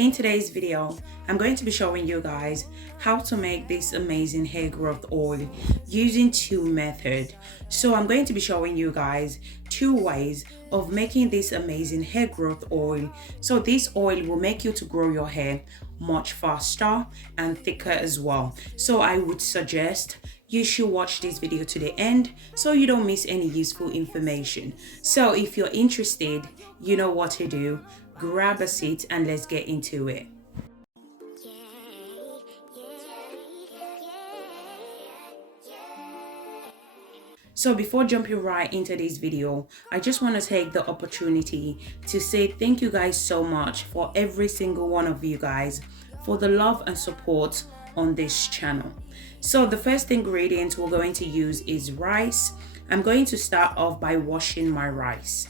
In today's video, I'm going to be showing you guys how to make this amazing hair growth oil using two methods. So I'm going to be showing you guys two ways of making this amazing hair growth oil. So this oil will make you to grow your hair much faster and thicker as well. So I would suggest you should watch this video to the end so you don't miss any useful information. So if you're interested, you know what to do. Grab a seat and let's get into it. So before jumping right into this video, I just want to take the opportunity to say thank you guys so much for every single one of you guys for the love and support on this channel. So the first ingredient we're going to use is rice. I'm going to start off by washing my rice.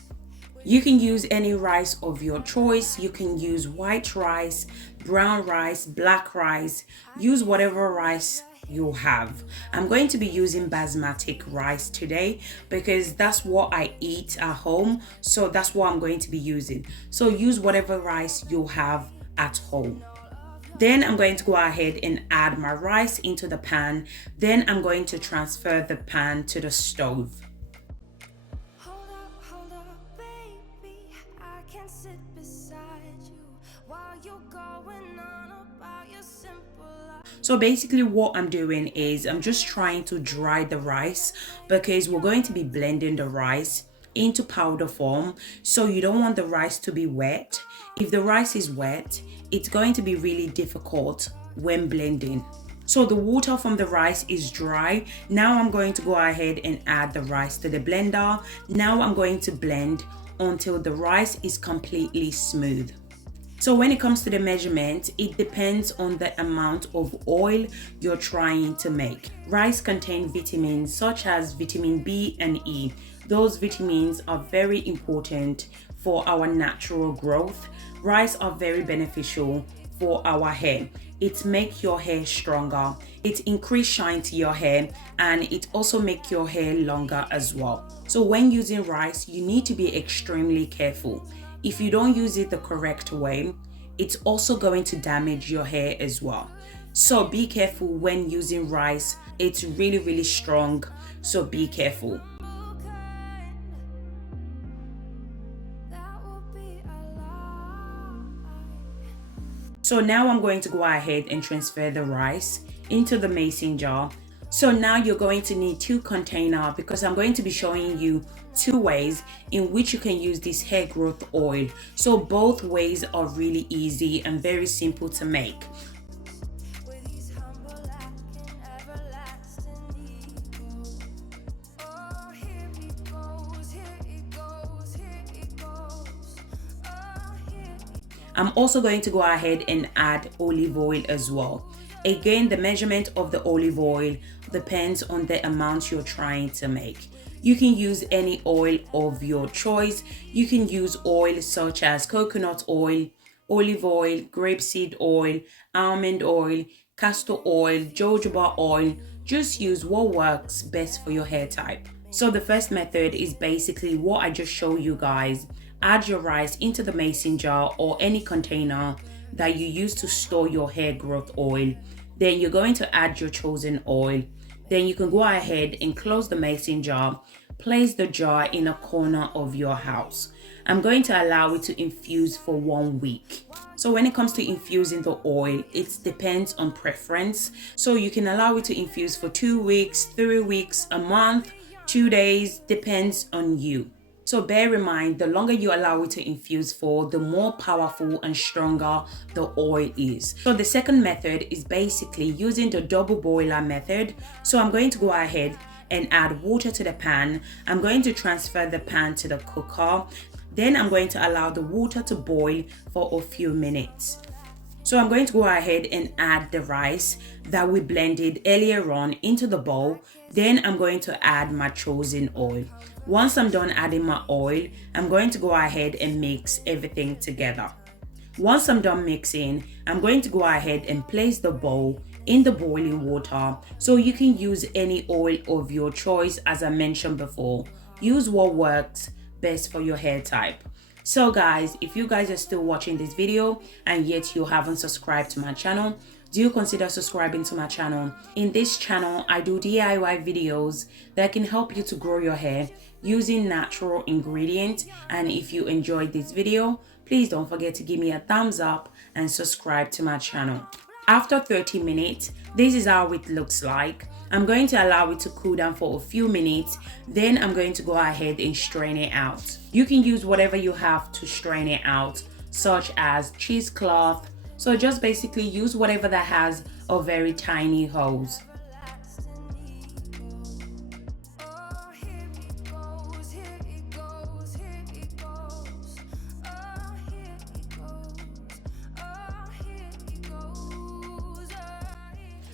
You can use any rice of your choice. You can use white rice, brown rice, black rice. Use whatever rice you have. I'm going to be using basmati rice today because that's what I eat at home. So that's what I'm going to be using. So use whatever rice you have at home. Then I'm going to go ahead and add my rice into the pan. Then I'm going to transfer the pan to the stove. So basically what I'm doing is I'm just trying to dry the rice because we're going to be blending the rice into powder form. So you don't want the rice to be wet. If the rice is wet, it's going to be really difficult when blending. So the water from the rice is dry. Now I'm going to go ahead and add the rice to the blender. Now I'm going to blend until the rice is completely smooth. So when it comes to the measurement, it depends on the amount of oil you're trying to make. Rice contains vitamins such as vitamin B and E. Those vitamins are very important for our natural growth. Rice are very beneficial for our hair. It makes your hair stronger. It increases shine to your hair, and it also makes your hair longer as well. So when using rice, you need to be extremely careful. If you don't use it the correct way, it's also going to damage your hair as well. So be careful when using rice. It's really strong, so be careful. So now I'm going to go ahead and transfer the rice into the mason jar. So now you're going to need two containers because I'm going to be showing you two ways in which you can use this hair growth oil. So both ways are really easy and very simple to make. I'm also going to go ahead and add olive oil as well. Again, the measurement of the olive oil depends on the amount you're trying to make. You can use any oil of your choice. You can use oil such as coconut oil, olive oil, grapeseed oil, almond oil, castor oil, jojoba oil. Just use what works best for your hair type. So the first method is basically what I just showed you guys. Add your rice into the mason jar or any container that you use to store your hair growth oil. Then you're going to add your chosen oil. Then you can go ahead and close the mason jar. Place the jar in a corner of your house. I'm going to allow it to infuse for 1 week. So when it comes to infusing the oil, it depends on preference. So you can allow it to infuse for 2 weeks, 3 weeks, a month, 2 days, depends on you. So bear in mind, the longer you allow it to infuse for, the more powerful and stronger the oil is. So the second method is basically using the double boiler method. So I'm going to go ahead and add water to the pan. I'm going to transfer the pan to the cooker. Then I'm going to allow the water to boil for a few minutes. So I'm going to go ahead and add the rice that we blended earlier on into the bowl. Then I'm going to add my chosen oil. Once I'm done adding my oil, I'm going to go ahead and mix everything together. Once I'm done mixing, I'm going to go ahead and place the bowl in the boiling water. So you can use any oil of your choice. As I mentioned before, use what works best for your hair type. So guys, if you guys are still watching this video and yet you haven't subscribed to my channel, do consider subscribing to my channel. In this channel, I do DIY videos that can help you to grow your hair using natural ingredients. And if you enjoyed this video, please don't forget to give me a thumbs up and subscribe to my channel. After 30 minutes, this is how it looks like. I'm going to allow it to cool down for a few minutes. Then I'm going to go ahead and strain it out. You can use whatever you have to strain it out, such as cheesecloth. So just basically use whatever that has a very tiny hose.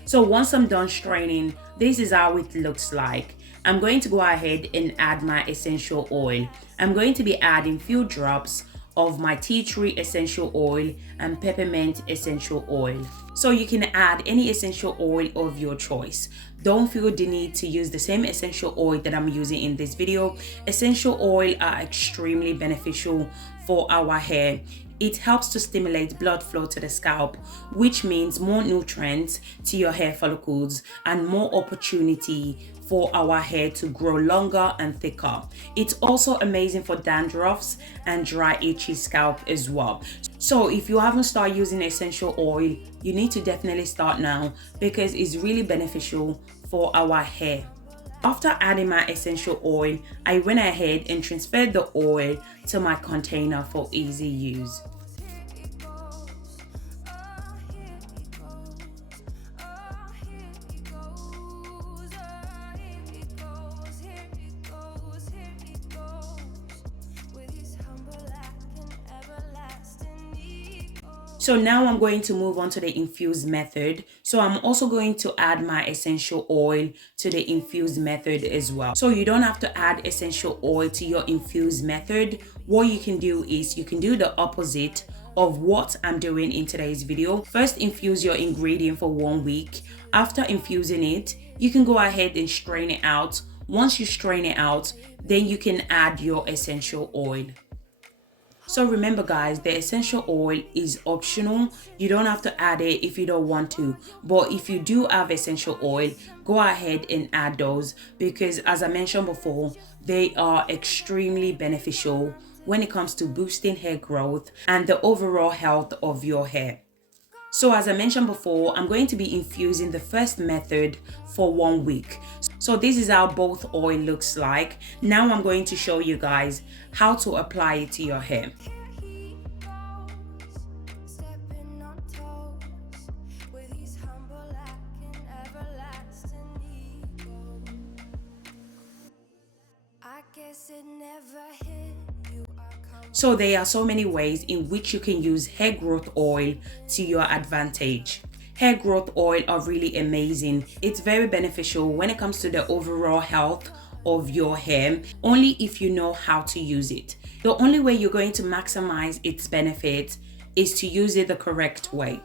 So once I'm done straining, this is how it looks like. I'm going to go ahead and add my essential oil. I'm going to be adding few drops of my tea tree essential oil and peppermint essential oil. So you can add any essential oil of your choice. Don't feel the need to use the same essential oil that I'm using in this video. Essential oil are extremely beneficial for our hair. It helps to stimulate blood flow to the scalp, which means more nutrients to your hair follicles and more opportunity for our hair to grow longer and thicker. It's also amazing for dandruffs and dry itchy scalp as well. So if you haven't started using essential oil, you need to definitely start now because it's really beneficial for our hair. After adding my essential oil, I went ahead and transferred the oil to my container for easy use. So now I'm going to move on to the infused method. So I'm also going to add my essential oil to the infused method as well. So you don't have to add essential oil to your infused method. What you can do is you can do the opposite of what I'm doing in today's video. First, infuse your ingredient for 1 week. After infusing it, you can go ahead and strain it out. Once you strain it out, then you can add your essential oil. So remember guys, the essential oil is optional. You don't have to add it if you don't want to. But if you do have essential oil, go ahead and add those because as I mentioned before, they are extremely beneficial when it comes to boosting hair growth and the overall health of your hair. So as I mentioned before, I'm going to be infusing the first method for 1 week. So this is how both oil looks like. Now I'm going to show you guys how to apply it to your hair. So there are so many ways in which you can use hair growth oil to your advantage. Hair growth oil are really amazing. It's very beneficial when it comes to the overall health of your hair, only if you know how to use it. The only way you're going to maximize its benefits is to use it the correct way.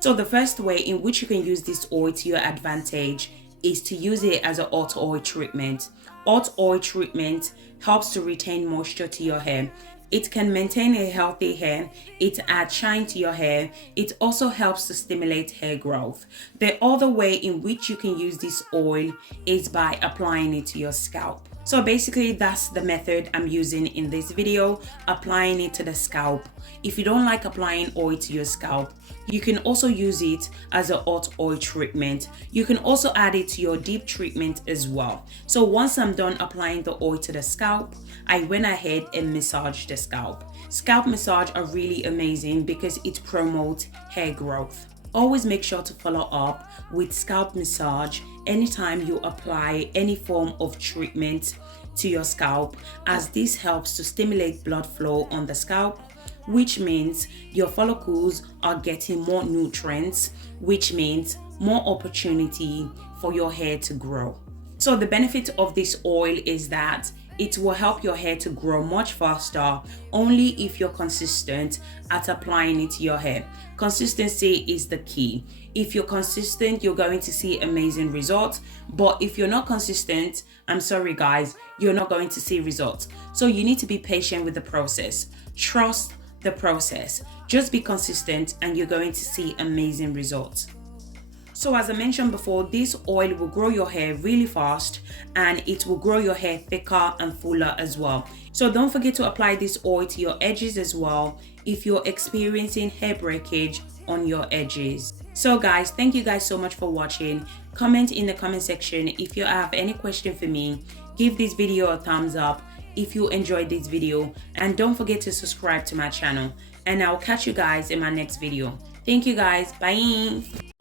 So the first way in which you can use this oil to your advantage is to use it as a hot oil treatment. Hot oil treatment helps to retain moisture to your hair. It can maintain a healthy hair, it adds shine to your hair, it also helps to stimulate hair growth. The other way in which you can use this oil is by applying it to your scalp. So basically that's the method I'm using in this video, applying it to the scalp. If you don't like applying oil to your scalp, you can also use it as a hot oil treatment. You can also add it to your deep treatment as well. So once I'm done applying the oil to the scalp, I went ahead and massaged the scalp. Scalp massage are really amazing because it promotes hair growth. Always make sure to follow up with scalp massage anytime you apply any form of treatment to your scalp, as this helps to stimulate blood flow on the scalp, which means your follicles are getting more nutrients, which means more opportunity for your hair to grow. So the benefit of this oil is that it will help your hair to grow much faster only if you're consistent at applying it to your hair. Consistency is the key. If you're consistent, you're going to see amazing results. But if you're not consistent, I'm sorry guys, you're not going to see results. So you need to be patient with the process. Trust the process. Just be consistent and you're going to see amazing results. So as I mentioned before, this oil will grow your hair really fast and it will grow your hair thicker and fuller as well. So don't forget to apply this oil to your edges as well if you're experiencing hair breakage on your edges. So guys, thank you guys so much for watching. Comment in the comment section if you have any question for me. Give this video a thumbs up if you enjoyed this video, and don't forget to subscribe to my channel, and I'll catch you guys in my next video. Thank you guys. Bye.